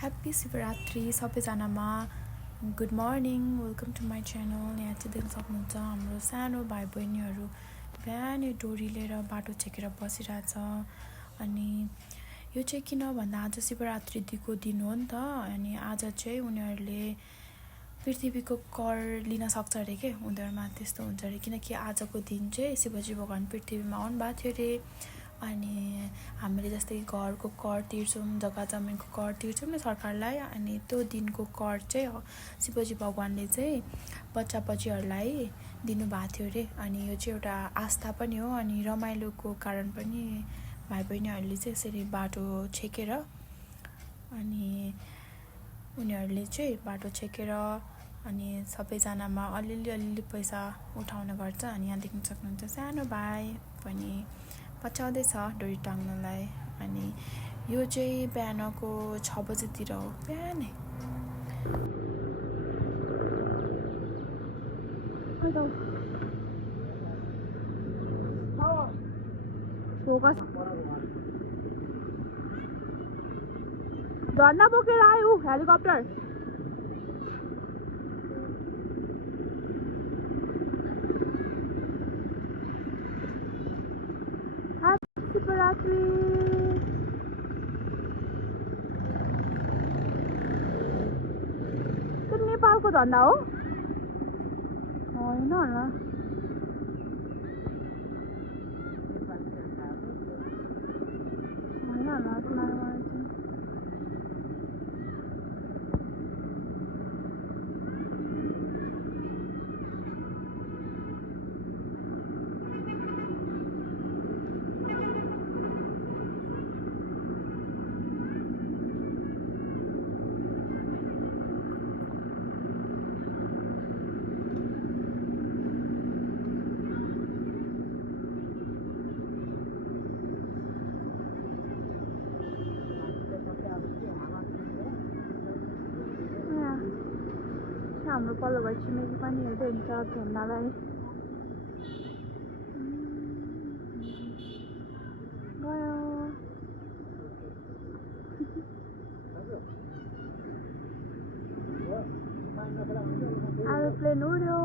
Happy Shivaratri सबैजनामा। Good morning, welcome to my channel. यहाँ चाहिँ देख्न सक्नुहुन्छ हाम्रो सानो भाइ बहिनीहरू बिहानै डोरी लिएर बाटो छेकेर बसिरहेछ। अनि यो चाहिँ किन भन्दा आज शिवरात्रि दिन हो नि त। अनि आज चाहिँ उनीहरूले पृथ्वीको कर लिन सक्छ अरे के, उनीहरूमा त्यस्तो हुन्छ अरे। किनकि आजको दिन चाहिँ शिवजी भगवान् पृथ्वीमा आउनु भएको थियो अरे। अनि हामीले जस्तै घरको कर तिर्छौँ, जग्गा जमिनको कर तिर्छौँ नि सरकारलाई। अनि त्यो दिनको कर चाहिँ शिवजी भगवान्ले चाहिँ बच्चा बच्चीहरूलाई दिनुभएको थियो अरे। अनि यो चाहिँ एउटा आस्था पनि हो अनि रमाइलोको कारण पनि भाइ बहिनीहरूले चाहिँ यसरी बाटो छेकेर अनि उनीहरूले चाहिँ बाटो छेकेर अनि सबैजनामा अलिअलि पैसा उठाउने गर्छ। अनि यहाँ देख्न सक्नुहुन्छ सानो भाइ पनि पछ्याउँदैछ डोरी टाङ्नलाई। अनि यो चाहिँ बिहानको 6 बजेतिर हो, बिहानै। झर्ना बोकेर आयो हेलिकप्टर। शिवरात्रि नेपालको झन्डा हो होइन होला। हाम्रो पल्लो घर छिमेकी पनि हेर्दै हुन्छ झन्डालाई। गयो एरोप्लेन उड्यो।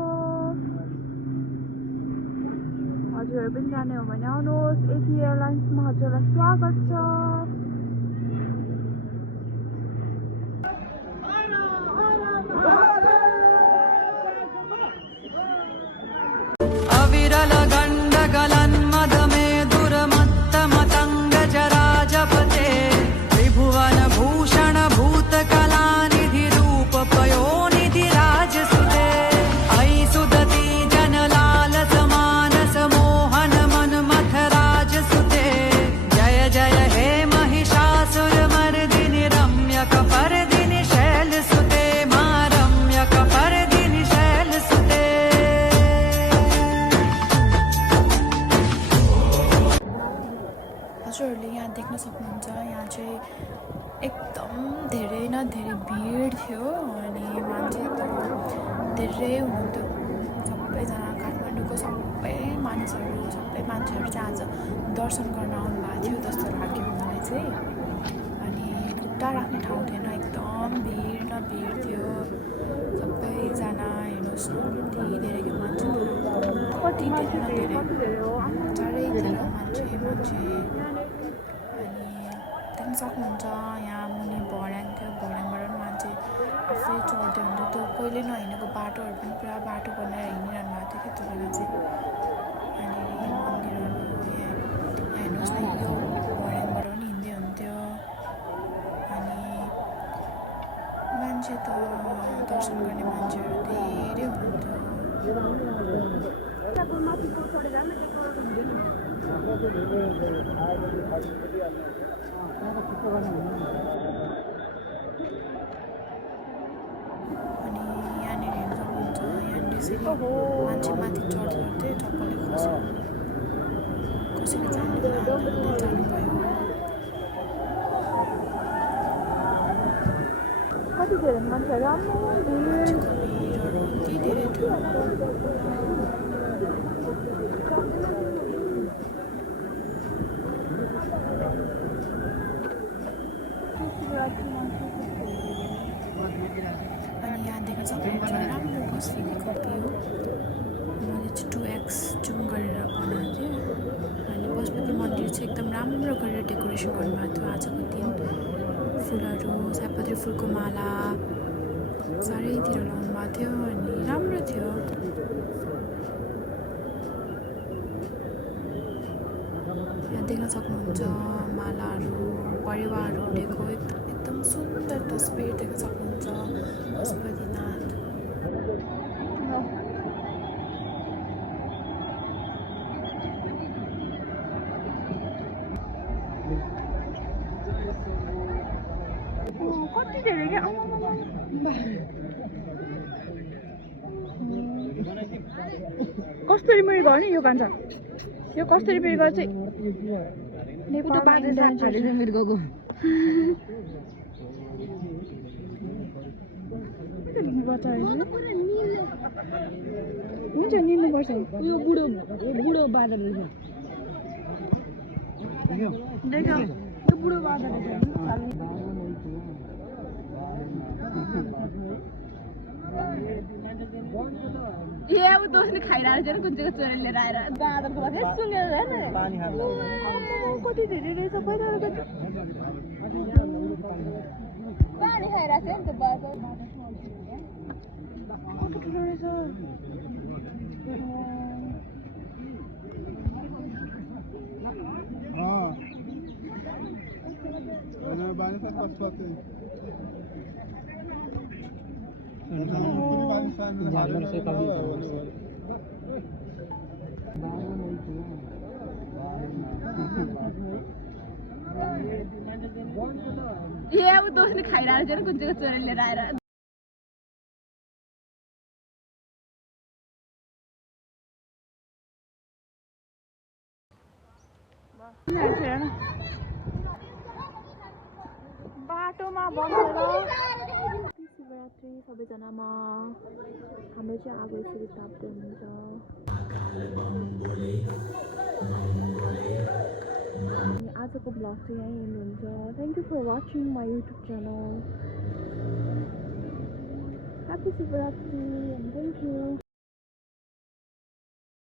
हजुरहरू पनि जाने हो भने आउनुहोस्, एसी एयरलाइन्समा हजुरलाई स्वागत छ। हजुरहरूले यहाँ देख्न सक्नुहुन्छ यहाँ चाहिँ एकदम धेरै न धेरै भिड थियो। अनि मान्छे त धेरै हुनुहुन्थ्यो। सबैजना काठमाडौँको सबै मान्छेहरू चाहिँ आज दर्शन गर्न आउनु भएको थियो जस्तो लाग्यो मलाई चाहिँ। अनि खुट्टा राख्ने ठाउँ थिएन, एकदम भिड न भिड थियो। सबैजना हेर्नुहोस् न कति धेरै मान्छे, कति धेरै न धेरै चारैतिर मान्छे। अनि देख्न सक्नुहुन्छ यहाँ मुनि भर्याङ थियो, भर्याङबाट पनि मान्छे आफै चढ्दै हुन्थ्यो। त्यो कहिले नहिँडेको बाटोहरू पनि पुरा बाटो बनाएर हिँडिरहनु भएको थियो कि त्यो बेला चाहिँ। अनि मन्दिरहरू यहाँ हेर्नुहोस् न, यो भर्याङबाट पनि हिँड्दै हुन्थ्यो। अनि मान्छे त दर्शन गर्ने मान्छेहरू धेरै हुनुहुन्थ्यो। अनि यहाँनिर हेर्नु सक्नुहुन्छ, यहाँनिर यसरी मान्छे माथि चढ्दै चप्पलले खस्यो, कसैले जानुभयो। कति धेरै मान्छेहरू भिडहरू यति धेरै थियो। शिवरात्रि छ राम्रो बस्ने कपी हो मैले चाहिँ 2x जुम गरेर बनाएको थिएँ अनि पशुपति मन्दिर चाहिँ एकदम राम्रो गरेर डेकोरेसन गर्नुभएको थियो आजको दिन फुलहरू सयपत्री फुलको माला चारैतिर लाउनु भएको थियो अनि राम्रो थियो यहाँ देख्न सक्नुहुन्छ मालाहरू परिवारहरू उडेको एकदम सुन्दर तस्बिर देख्न सक्नुहुन्छ पशुपतिनाथ कति धेरै क्या कस्तुरी मुरी भयो नि यो कान्छ यो कस्तुरी मुरी भयो चाहिँ नेपालमा हुन्छ निल्नुपर्छ यो बुढो बादल रहेछ यो बुढो बादल ए उ दोस्ने खाइरहेको छ नि कुन चाहिँ चोरी लिएर आएर बादलको मात्रै सुँगेर कति धेरै रहेछ पहिला पानी खाइरहेको छ नि त बादल कति ठुलो रहेछ जानवर से कभी ए उ दोस्ने खाइरहेको छ नि कुन चाहिँ चोरी लिएर आएर बाटोमा बसेर शिवरात्रि सबैजनामा हाम्रो चाहिँ आगो यसरी ताप्दै हुनुहुन्छ अनि आजको ब्लग चाहिँ यहीँ एन्ड हुन्छ thank you for watching my YouTube channel happy Shivratri and thank you